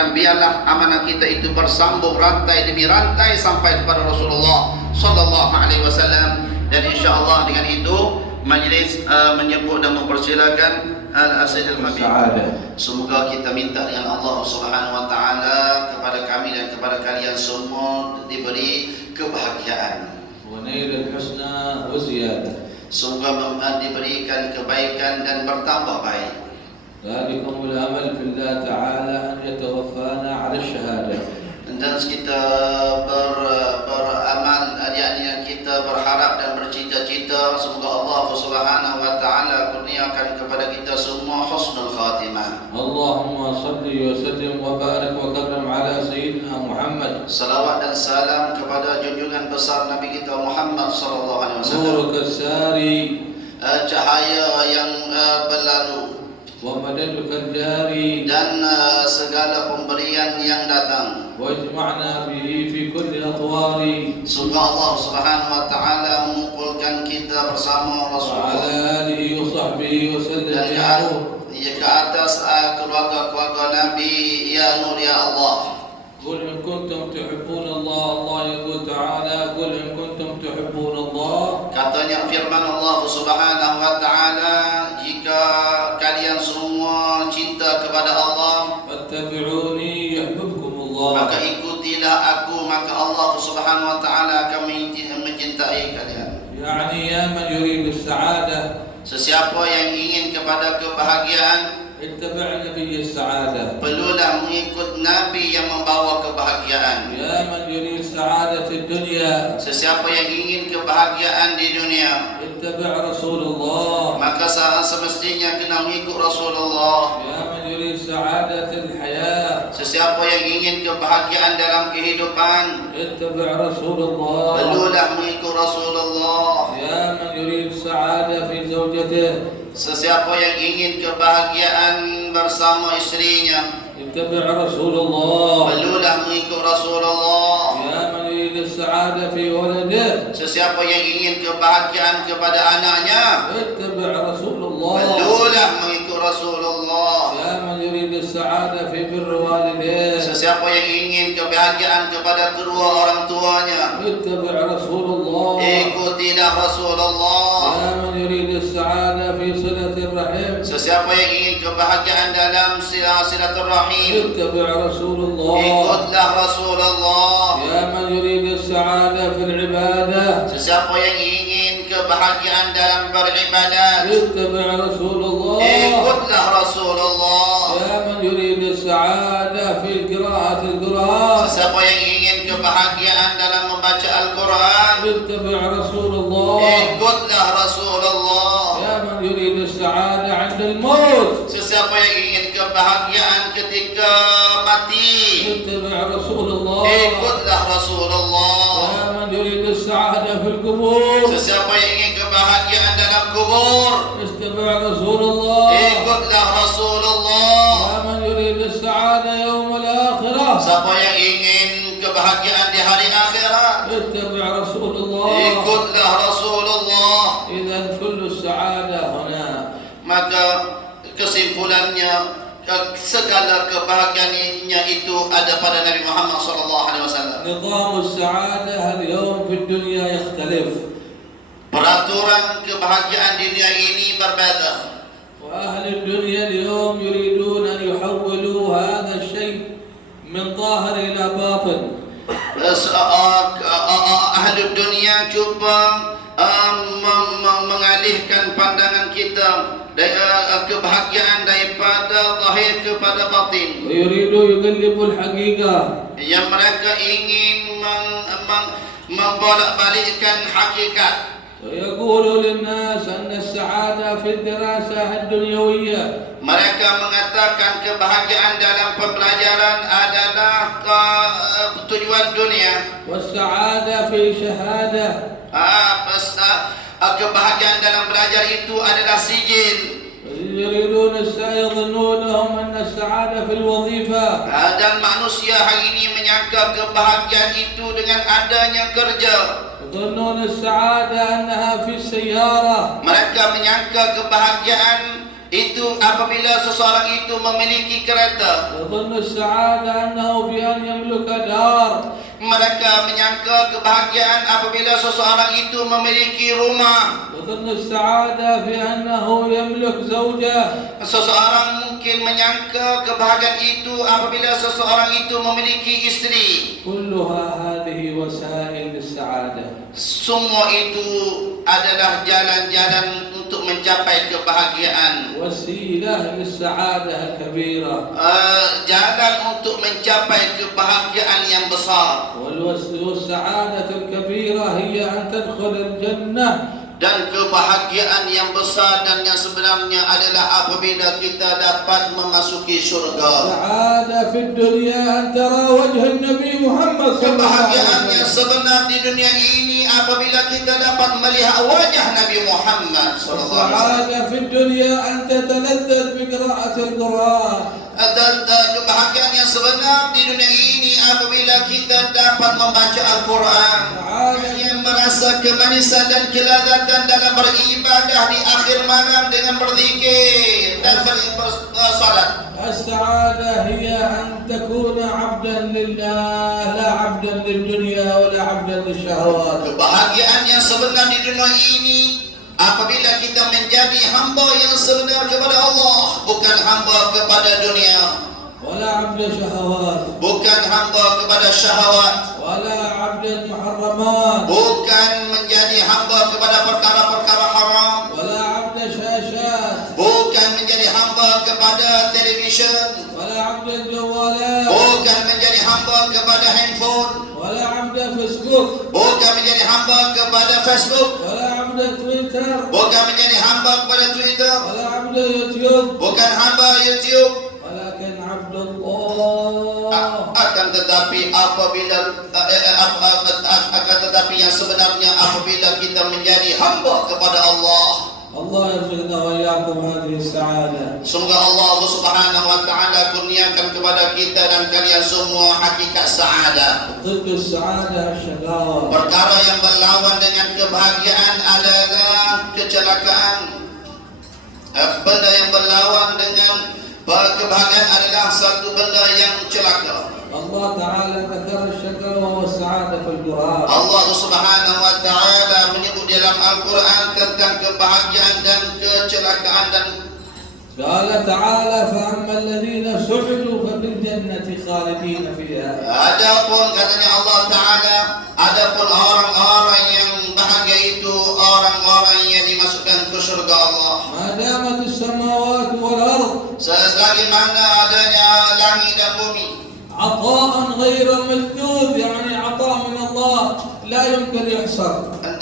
sekalian, biarlah amanah kita itu bersambung rantai demi rantai sampai kepada Rasulullah sallallahu alaihi wasallam. Dan insyaallah dengan itu majlis menyebut dan mempersilakan Al-Asid Al-Habib. Semoga kita minta dengan Allah Subhanahu wa taala kepada kami dan kepada kalian semua diberi kebahagiaan. Wa nailul husna wa ziyadah. Semoga diberikan kebaikan dan bertambah baik. Dzalikumul amal fillah ta'ala an yatawaffana 'ala asy-syahadah. Dan kita beramal, yakni kita berharap dan bercita-cita semoga Allah Subhanahu wa taala kurniakan kepada kita semua husnul khatimah. Allahumma shalli wa sallim wa barik wa karram ala sayyidina Muhammad. Salawat dan salam kepada junjungan besar Nabi kita Muhammad sallallahu alaihi wasallam. Nurul sari, cahaya yang berlalu, wa madadul jari, dan segala pemberian yang datang. Wajma'na bihi fi kulli atwari. Semoga Allah Subhanahu wa taala mengumpulkan kita bersama Rasulullah ala alihi wa sahbihi wa sallam ya ke atas keluarga-keluarga Nabi ya nur ya Allah. Qul in kuntum tuhibbuna Allah, Allah yaqul ta'ala qul in kuntum tuhibbuna Allah. Katanya firman Allah Subhanahu wa taala, jika kalian semua cinta kepada Allah, fattabi'uni yuhibbukum Allah, maka ikutilah aku, maka Allah Subhanahu wa taala akan mencintai kalian. Yani ya man yuridu as-sa'adah, sesiapa yang ingin kepada kebahagiaan, ittabi' nabiy as-sa'adah, perlulah mengikut nabi yang membawa kebahagiaan. Ya man yuridu sa'adati dunya, sesiapa yang ingin kebahagiaan di dunia, ittabi' Rasulullah, maka semestinya kena mengikut Rasulullah. Ya man yuridu sa'adati al-hayat, sesiapa yang ingin kebahagiaan dalam kehidupan, ittabi' Rasulullah, perlulah mengikut Rasulullah. Ya man yuridu sa'adah fi zawjatihi, sesiapa yang ingin kebahagiaan bersama istrinya, ittabi' Rasulullah, perlulah mengikut Rasulullah. Ya man yuridu as-sa'ada fi waladihi, sesiapa yang ingin kebahagiaan kepada anaknya, ittabi' Rasulullah, perlulah mengikut Rasulullah. Ya man yuridu as-sa'ada fi birri walidayhi, sesiapa yang ingin kebahagiaan kepada kedua orang tuanya, ittabi' Rasulullah, ikutilah Rasulullah. Ya man yuridu as-sa'ada fi silatir rahim, sesiapa yang ingin kebahagiaan dalam silaturahim, ittabi' Rasulullah, ikutlah Rasulullah. Ya man yuridu as-sa'ada fil ibadah, sesiapa yang ingin kebahagiaan dalam beribadat, ittabi' Rasulullah, ikutlah Rasulullah. Ya man yuridu as-sa'ada fi qira'atil Qur'an, sesiapa yang ingin kebahagiaan dalam membaca Al-Quran, ittabi' Rasulullah, ikutlah Rasulullah. Ya man yuridu as-sa'ada 'inda al-maut, sesiapa yang ingin kebahagiaan ketika mati, ittabi' Rasulullah, ikutlah Rasulullah. Ya man yuridu as-sa'ada fil qubur, sesiapa yang ingin kebahagiaan dalam kubur, ittabi' Rasulullah, ikutlah Rasulullah. Ya man yuridu as-sa'ada yawm al-akhirah, siapa yang ingin kebahagiaan di hari akhirat, ittabi' Rasulullah, ikutlah Rasulullah. Idzan kullu as-sa'ada huna, maka kesimpulannya segala kebahagiaannya itu ada pada Nabi Muhammad sallallahu alaihi wasallam. Nizam as-sa'adah al-yawm fi dunya yakhtalif, peraturan kebahagiaan dunia ini berbeza. Wa ahli dunya al-yawm yuridun an yuhawwilu hadha ash-shay' min zahir ila batin. Ahli dunia cuba mengalihkan pandangan kita dari kebahagiaan daripada zahir kepada batin. Yuridu yuqallibul haqiqah, yang mereka ingin membolak-balikkan hakikat. ويقول للناس أن السعادة في الدراسة الدنيوية, mereka mengatakan kebahagiaan dalam pembelajaran adalah tujuan dunia. والسعادة في شهادة, kebahagiaan dalam belajar itu adalah sijil. يريدون يظنونهم أن السعادة في الوظيفة, dan manusia hari ini menyangka kebahagiaan itu dengan adanya kerja. يظنون السعادة أنها في السيارة, mereka menyangka kebahagiaan itu apabila seseorang itu memiliki kereta. يظن السعادة أنه في أن يملك دار. Mereka menyangka kebahagiaan apabila seseorang itu memiliki rumah. يظن السعادة في أنه يملك زوجة. Seseorang mungkin menyangka kebahagiaan itu apabila seseorang itu memiliki istri. كلها هذه وسائل للسعادة. Semua itu adalah jalan-jalan untuk mencapai kebahagiaan. وسيلة للسعادة الكبيرة. Jalan untuk mencapai kebahagiaan yang besar. والسعادة الكبيرة هي أن تدخل الجنة. Dan kebahagiaan yang besar dan yang sebenarnya adalah apabila kita dapat memasuki syurga. السعادة في الدنيا أن ترى وجه النبي محمد صلى الله عليه Kebahagiaan yang وسلم. sebenar di dunia ini apabila kita dapat melihat wajah Nabi Muhammad sallallahu alaihi wasallam. السعادة في الدنيا أن تتلذذ بقراءة القرآن. Dan kebahagiaan yang sebenar di dunia ini apabila kita dapat membaca Al-Quran, yang merasa kemanisan dan kelezatan dalam beribadah di akhir malam dengan berzikir dan bersalat. السعادة هي أن تكون عبدا لله لا عبدا للدنيا ولا عبدا للشهوات. Kebahagiaan yang sebenar di dunia ini apabila kita menjadi hamba yang sebenar kepada Allah, bukan hamba kepada dunia, ولا عبد شهوات, bukan hamba kepada syahwat, ولا عبد محرمات, bukan menjadi hamba kepada perkara-perkara haram, ولا عبد شاشات, bukan menjadi hamba kepada televisyen, ولا عبد الجوالات, bukan menjadi hamba kepada handphone, ولا عبد فيسبوك, bukan menjadi hamba kepada Facebook, ولا عبد تويتر, bukan menjadi hamba kepada Twitter, ولا عبد يوتيوب, bukan hamba YouTube. ولكن عبد الله. Akan tetapi yang sebenarnya apabila kita menjadi hamba kepada Allah, الله يرزقنا وإياكم هذه السعادة. semoga Allah Subhanahu wa taala kurniakan kepada kita dan kalian semua hakikat sa'adah. ضد السعادة الشقاوة. Perkara yang berlawan dengan kebahagiaan adalah kecelakaan. Benda yang berlawan dengan kebahagiaan adalah satu benda yang celaka. الله تعالى ذكر الشقاوة والسعادة في القرآن. Allah Subhanahu wa taala menyebut dalam Al-Quran tentang kebahagiaan dan kecelakaan dan قال تعالى فأما الذين سعدوا ففي الجنة خالدين فيها. adapun katanya Allah taala, adapun orang-orang yang bahagia itu orang-orang yang dimasukkan ke surga Allah. ما دامت السماوات والأرض Selagi mana adanya langit dan bumi, عطاء غير مجدود يعني عطاء من الله لا يمكن يحصر.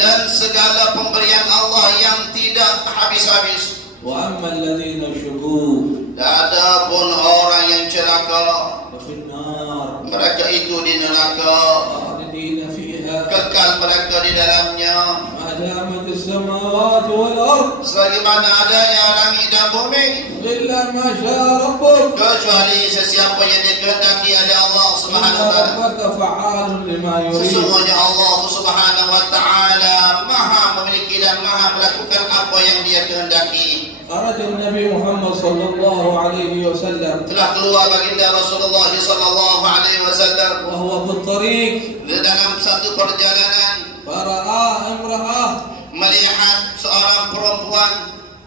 dan segala pemberian Allah yang tidak habis-habis. وأما الذين شقوا Adapun orang yang celaka, ففي النار mereka itu di neraka, خالدين فيها kekal mereka di dalamnya. ما دامت السماوات والأرض Selagi mana adanya langit dan bumi, إلا ما شاء ربك kecuali sesiapa yang dikehendaki oleh Allah إن Subhanahu wa taala. ربك فعال لما يريد. Sesungguhnya Allah Subhanahu wa taala Maha memiliki dan Maha melakukan apa yang Dia kehendaki. خرج النبي محمد صلى الله عليه وسلم Telah keluar baginda Rasulullah sallallahu alaihi wasallam وهو في الطريق dalam satu perjalanan, فرأى امرأة melihat seorang perempuan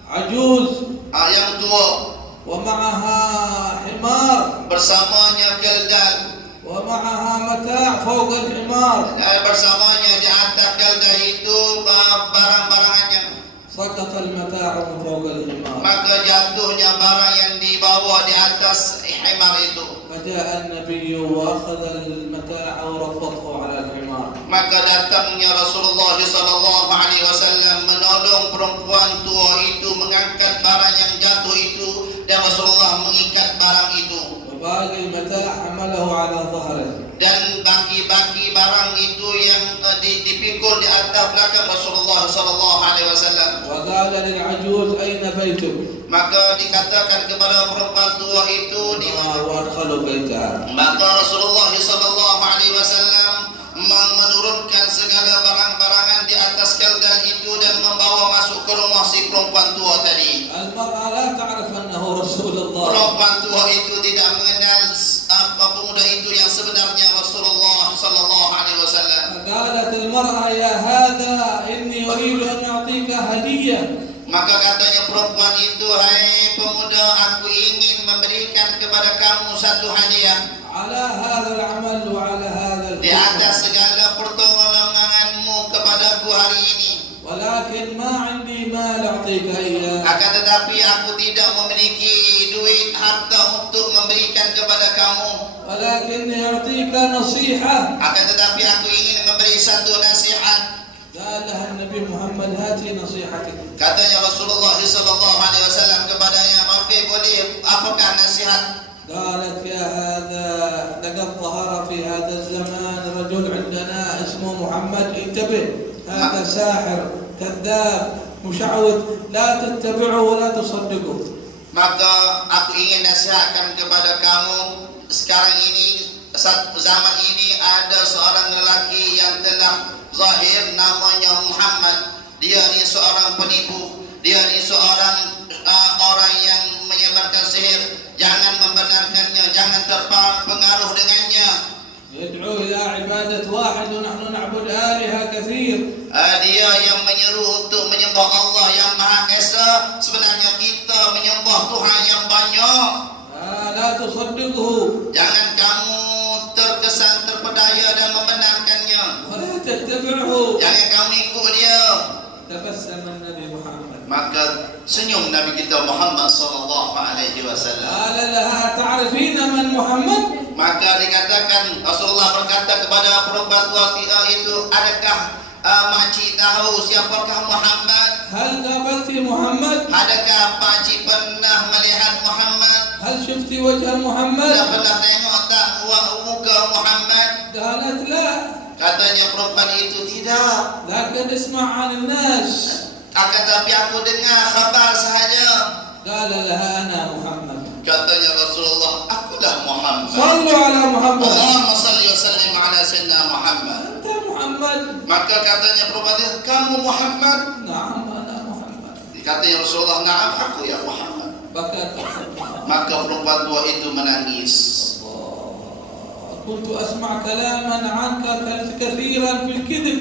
عجوز yang tua, ومعها حمار bersamanya keldai, ومعها متاع فوق الحمار. dan bersamanya di atas keldai itu barang-barangannya. سقط المتاع من فوق الحمار. Maka jatuhnya barang yang dibawa di atas himar itu. فجاء النبي وأخذ المتاع وربطه على الحمار. Maka datangnya Rasulullah sallallahu alaihi wasallam menolong perempuan tua itu mengangkat barang yang jatuh itu, dan Rasulullah mengikat barang itu. وباقي المتاع حمله على ظهره. Dan baki-baki barang itu yang dipikul di atas belakang Rasulullah sallallahu alaihi wasallam. وقال للعجوز أين بيتك؟ Maka dikatakan kepada perempuan tua itu di mana. وأدخلوا بيتها. Maka Rasulullah sallallahu alaihi wasallam menurunkan segala barang-barangan di atas keldai itu dan membawa masuk ke rumah si perempuan tua tadi. المرأة لا تعرف المرأة يا هذا إني أريد أن أعطيك هدية. Maka katanya perempuan itu, hai pemuda, aku ingin memberikan kepada kamu satu hadiah. على هذا العمل وعلى هذا Di الفكر. atas segala pertolonganmu kepadaku hari ini. ولكن ما عندي مال أعطيك إياه. Akan tetapi aku tidak memiliki duit harta untuk memberikan kepada kamu. ولكني أعطيك نصيحة. Akan tetapi aku ingin memberi satu nasihat. قال لها النبي محمد هاتي نصيحتك. Katanya Rasulullah SAW kepadanya, oke, boleh, apakah nasihat? قالت يا هذا لقد ظهر في هذا الزمان رجل عندنا اسمه محمد، انتبه، هذا ساحر كذاب مشعوذ، لا تتبعه ولا تصدقه. Maka aku ingin nasihatkan kepada kamu, sekarang ini, zaman ini ada seorang lelaki yang telah zahir, namanya Muhammad. Dia ni seorang penipu, dia ni seorang orang yang menyebarkan sihir. Jangan membenarkannya, jangan terpengaruh dengannya. يدعو إلى عبادة واحد ونحن نعبد آلهة كثير. Dia yang menyeru untuk menyembah Allah yang Maha Esa, sebenarnya kita menyembah Tuhan yang banyak. لا تصدقه Jangan kamu terkesan terpedaya dan membenarkannya. ولا تتبعه. Jangan kamu ikut dia. تبسم النبي محمد. Maka senyum Nabi kita Muhammad sallallahu alaihi wasallam. قال لها تعرفين من محمد؟ Maka dikatakan, Rasulullah berkata kepada perempuan tua itu, adakah makcik tahu siapakah Muhammad? هل قابلت محمد؟ Adakah makcik pernah melihat Muhammad? هل شفت وجه محمد؟ Sudah pernah tengok tak muka Muhammad? قالت لا. Katanya perempuan itu, tidak. لكن اسمع عن الناس. Akan tapi aku dengar khabar sahaja. قال لها أنا محمد. Katanya Rasulullah, akulah Muhammad. صلوا على محمد. Allahumma salli wa sallim ala sayyidina Muhammad. أنت محمد. Maka katanya perempuan itu, kamu Muhammad? نعم أنا محمد. Katanya Rasulullah, na'am, aku ya Muhammad. بكت. Maka perempuan tua itu menangis. كنت أسمع كلاما عنك كثيرا في الكذب،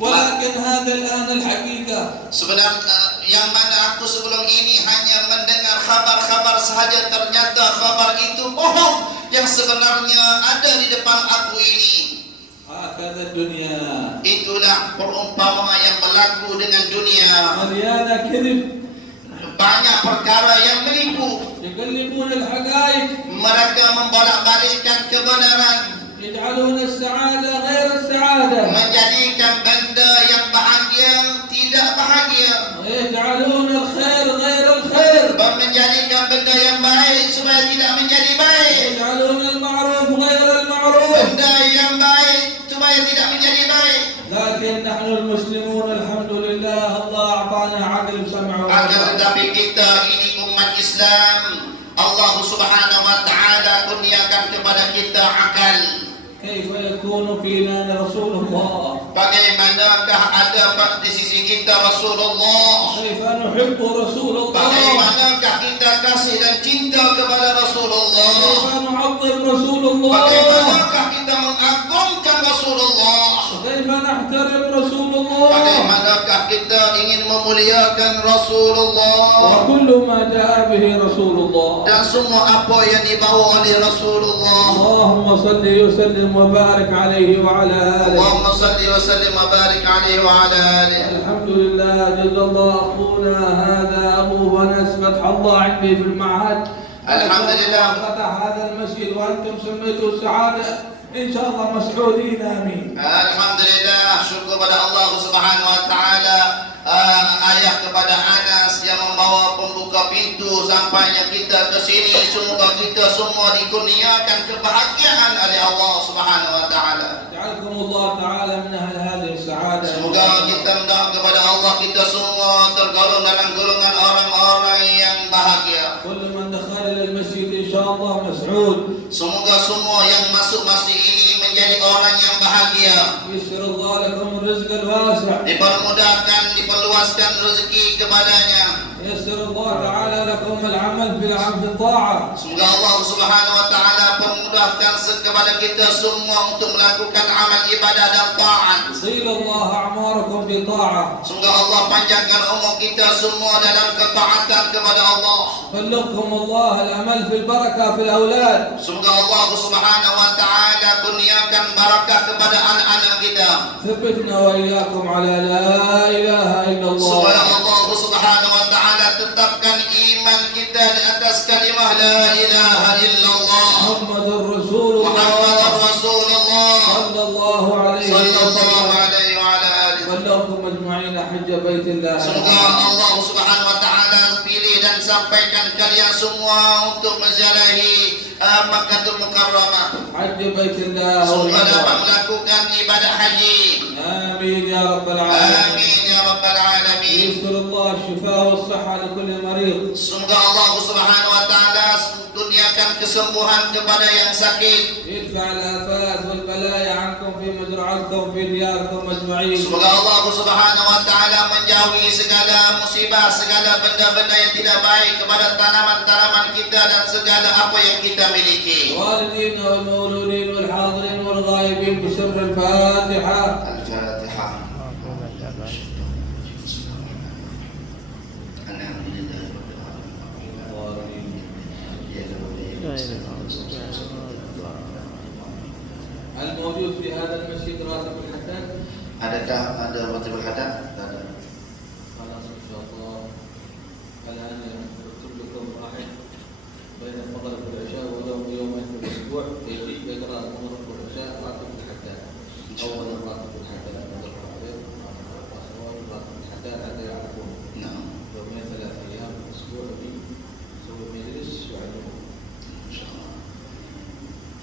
ولكن هذا الآن الحقيقة. Sebenarnya yang mana aku sebelum ini hanya mendengar kabar-kabar sahaja, ternyata kabar itu bohong. Yang sebenarnya ada di depan aku ini. هكذا الدنيا Itulah perumpamaan yang berlaku dengan dunia. مليانة كذب. Banyak perkara yang menipu. يقلبون الحقائق. Mereka membolak-balikkan kebenaran, يجعلون السعادة غير السعادة. menjadikan benda yang bahagia tidak bahagia, ويجعلون الخير غير الخير. menjadikan benda yang baik supaya tidak menjadi baik, يجعلون المعروف غير المعروف. benda yang baik supaya tidak menjadi baik. لكن نحن المسلمون الحمد لله الله أعطانا عقل وسمع Akan وبصر. tetapi kita ini umat Islam, Allah Subhanahu wa taala kurniakan kepada kita akal. كيف يكون فينا رسول الله؟ Bagaimanakah ada di sisi kita Rasulullah? كيف نحب رسول الله؟ Bagaimanakah kita kasih dan cinta kepada Rasulullah? كيف نعظم رسول الله؟ Bagaimanakah kita mengagungkan Rasulullah? كيف نحترم رسول الله؟ Bagaimanakah kita ingin memuliakan Rasulullah? وكل ما جاء به رسول الله. Dan semua apa yang dibawa oleh Rasulullah. اللهم صل وسلم وبارك عليه وعلى آله. Allahumma salli wa sallim wa barik alaihi wa ala alihi. الحمد لله جزا الله أخونا هذا أبو بنس فتح الله عندي في المعهد. الحمد لله. فتح هذا المسجد وأنتم سميتوا السعادة إن شاء الله مسعودين آمين. Alhamdulillah, syukur pada Allah Subhanahu wa taala, ayah kepada Anas yang membawa pembuka pintu sampainya kita ke sini. Semoga kita semua dikurniakan kebahagiaan oleh Allah Subhanahu wa taala. جعلكم الله تعالى من أهل هذه السعادة. Semoga kita mendoa kepada Allah, kita semua tergolong dalam golongan orang-orang yang bahagia. كل من دخل إلى المسجد إن شاء الله مسعود. Semoga semua yang masuk masjid ini menjadi orang yang bahagia. يسر الله لكم الرزق الواسع. Dipermudahkan, diperluaskan rezeki kepadanya. يسر الله تعالى لكم العمل في الطاعة. Semoga Allah Subhanahu wa taala memudahkan kepada kita semua untuk melakukan amal ibadah dan taat. يطيل الله أعماركم بطاعة. Semoga Allah panjangkan umur kita semua dalam ketaatan kepada Allah. بلغكم الله الأمل في البركة في الأولاد. Semoga Allah Subhanahu wa taala kurniakan barakah kepada anak-anak kita. ثبتنا وإياكم على لا إله إلا الله. Supaya Allah Subhanahu wa taala tetapkan iman kita di atas kalimah la ilaha illallah. محمد رسول الله Muhammadar Rasulullah صلى الله عليه sallallahu وسلم. alaihi wa ala alihi. بلغكم أجمعين حج بيت الله. Semoga Allah Subhanahu wa taala pilih dan sampaikan kalian semua untuk menziarahi Makkahul Mukarramah. حج بيت الله. Semoga dapat melakukan ibadah haji. آمين يا رب العالمين. Amin ya rabbal alamin. يسر الله الشفاء والصحة لكل مريض. Semoga Allah Subhanahu wa taala kurniakan kesembuhan kepada yang sakit. يدفع الآفات والبلايا عنكم في مزرعتكم في دياركم أجمعين. Semoga Allah Subhanahu wa taala menjauhi segala musibah, segala benda-benda yang tidak baik kepada tanaman-tanaman kita dan segala apa yang kita miliki. الوالدين والمولودين والحاضرين والغائبين بسر الفاتحة. Al-Fatihah. الموجود في هذا المسجد راتب الحسن؟ Adakah ada ratibul hadat? Tak ada. خلاص إن شاء الله. الآن أكتب لكم واحد بين المغرب والعشاء ويوم يومين في الأسبوع يجي يقرأ المغرب والعشاء راتب الحداد. أول راتب الحداد نقرأ عليه راتب الحداد هذا يعرفون. Nah, يومين 3 أيام في الأسبوع نسوي مجلس وعلمهم. insyaallah.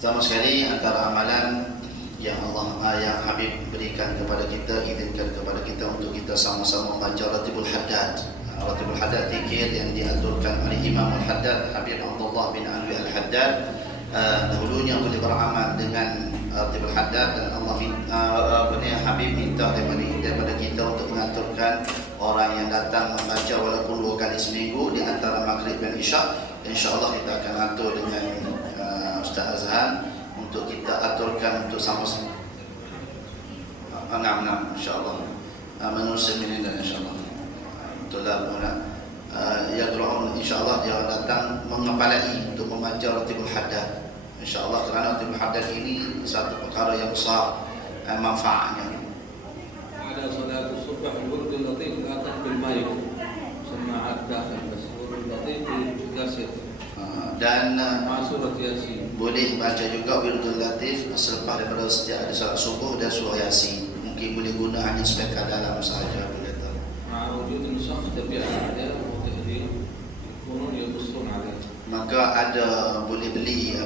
Sama sekali antara amalan yang yang Habib berikan kepada kita, izinkan kepada kita untuk kita sama-sama membaca Ratibul Haddad. Ratibul Haddad zikir yang diaturkan oleh Imam Al-Haddad Habib Abdullah bin Alwi Al-Haddad. Dahulunya boleh beramal dengan Ratibul Haddad dan Allah Habib minta daripada kita untuk mengaturkan orang yang datang membaca walaupun 2 kali seminggu di antara Maghrib dan Isyak. InsyaAllah kita akan atur dengan Ustaz Azhan untuk kita aturkan untuk sama-sama. Enam, insyaAllah. Menulis ini dan insyaAllah. Itulah pula. Yaqra'un insyaAllah dia datang mengepalai untuk membaca Ratibul Haddad. InsyaAllah kerana Ratibul Haddad ini satu perkara yang besar manfaatnya. على صلاة الصبح الورد اللطيف لا تقبل مايك سماعات داخل بس الورد اللطيف قاسية Dan مع سورة ياسين. boleh baca juga Wirdul Latif selepas daripada setiap ada salat subuh dan surah Yasin. Mungkin boleh guna hanya sebagai dalam sahaja begitu. مع وجود نسخ تبيع الأعداء وتهديد يكونون يبصرون عليه. Maka ada boleh beli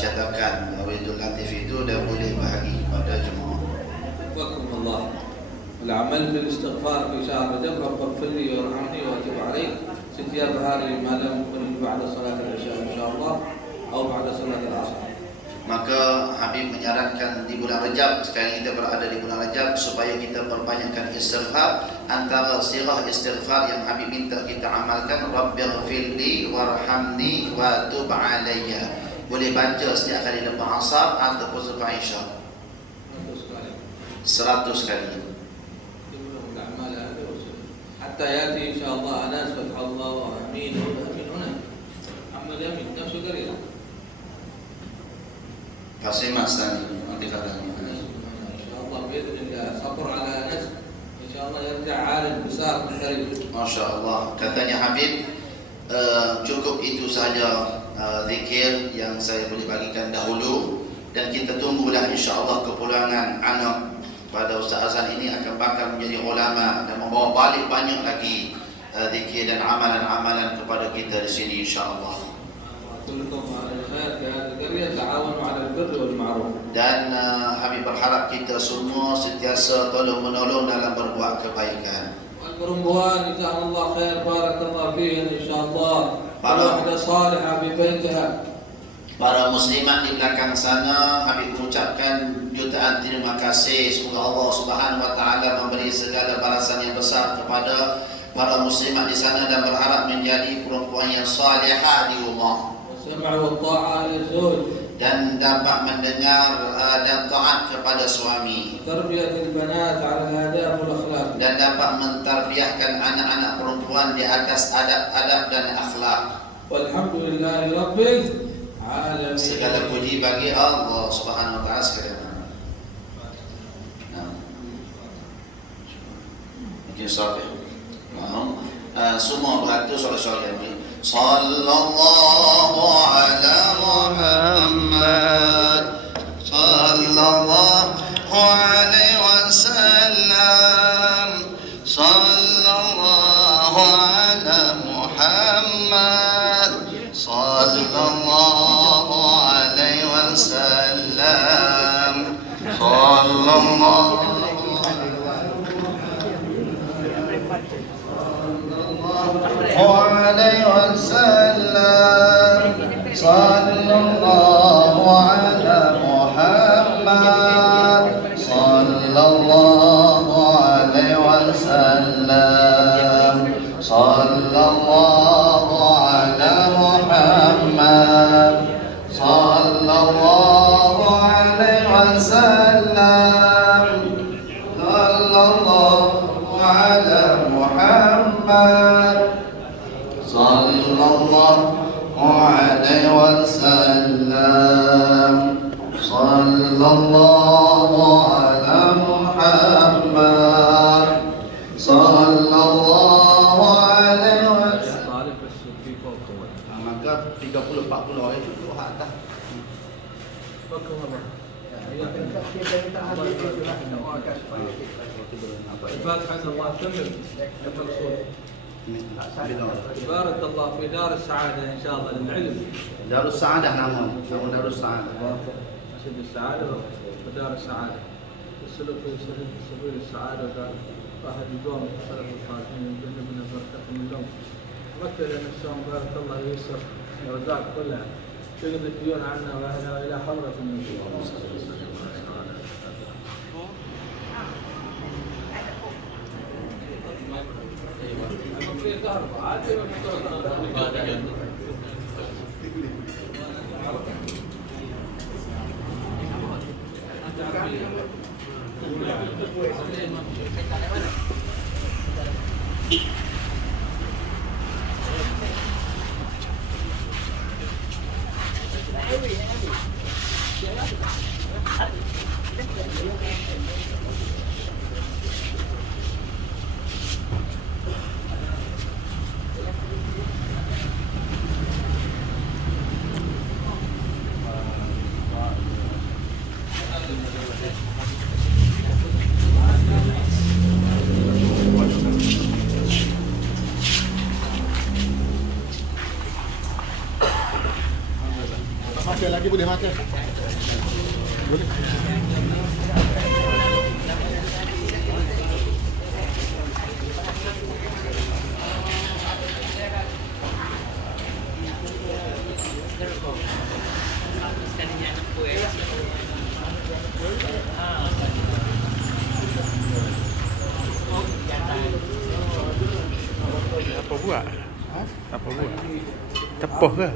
cetakan Wirdul Latif itu dan boleh bahagi pada jemaah. وفقكم الله. العمل في الاستغفار في شهر رجب رب اغفر لي وارحمني واتوب عليك 6 hari ما لم يكن بعد صلاة العشاء إن شاء الله أو بعد صلاة العصر. Maka Habib menyarankan di bulan Rajab, sekarang kita berada di bulan Rajab, supaya kita perbanyakkan istighfar. Antara sirah istighfar yang Habib minta kita amalkan, Rabbighfirli warhamni wa tub alayya. Boleh baca setiap kali lepas asar ataupun selepas Isyak 100 kali. حتى يأتي إن شاء الله أناس فتح الله وأمين وأمين هنا محمد أمين نفس القرية Fasimas tadi nanti katanya. إن شاء الله بإذن الله صبر على أناس إن شاء الله يرجع عالم besar من قريب. Masya Allah. Katanya Habib, cukup itu saja zikir yang saya boleh bagikan dahulu, dan kita tunggulah insya-Allah kepulangan anak pada Ustaz Azhan ini akan bakal menjadi ulama dan membawa balik banyak lagi zikir dan amalan-amalan kepada kita di sini insya-Allah. Dan Habib berharap kita semua sentiasa tolong menolong dalam berbuat kebaikan. والبرمبوان جزاهم الله خير بارك الله فيهم ان شاء الله. واحدة صالحة ببيتها. Para muslimat di belakang sana, Habib mengucapkan jutaan terima kasih. Semoga Allah Subhanahu wa taala memberi segala balasan yang besar kepada para muslimat di sana dan berharap menjadi perempuan yang salihah di rumah والسمع والطاعة للزوج dan dapat mendengar dan taat kepada suami وتربية البنات على الآداب والأخلاق dan dapat mentarbiahkan anak-anak perempuan di atas adab-adab dan akhlak. والحمد لله رب العالمين. Segala puji bagi Allah Subhanahu wa taala sekalian. Mungkin sampai. Semua beratur solat-solat ini. Sallallahu ala Muhammad sallallahu alaihi wasallam sallallahu ala Muhammad sallallahu alaihi wasallam sallallahu عليه وسلم صلى الله على محمد صلى الله عليه وسلم صلى الله على محمد صلى الله عليه وسلم صلى الله على محمد صلى الله عليه وسلم صلى الله على محمد صلى الله عليه وسلم. Maka 30-40 orang itu hak atas. الفاتحة الله تمام. بارك الله في دار السعادة إن شاء الله للعلم. دار السعادة نعم دار السعادة. مسجد السعادة ودار السعادة. السلوك في سبيل السعادة ودار واحد يقوم بسلف الخالدين ويجنبنا بركة من اللوم. مكة لنفسهم بارك الله ييسر الرزاق كلها تقضي الديون عنا وأهلها إلى حضرة النبي. Makan lagi boleh makan. Boleh. Apa buat? Apa buat? Tepuh ke?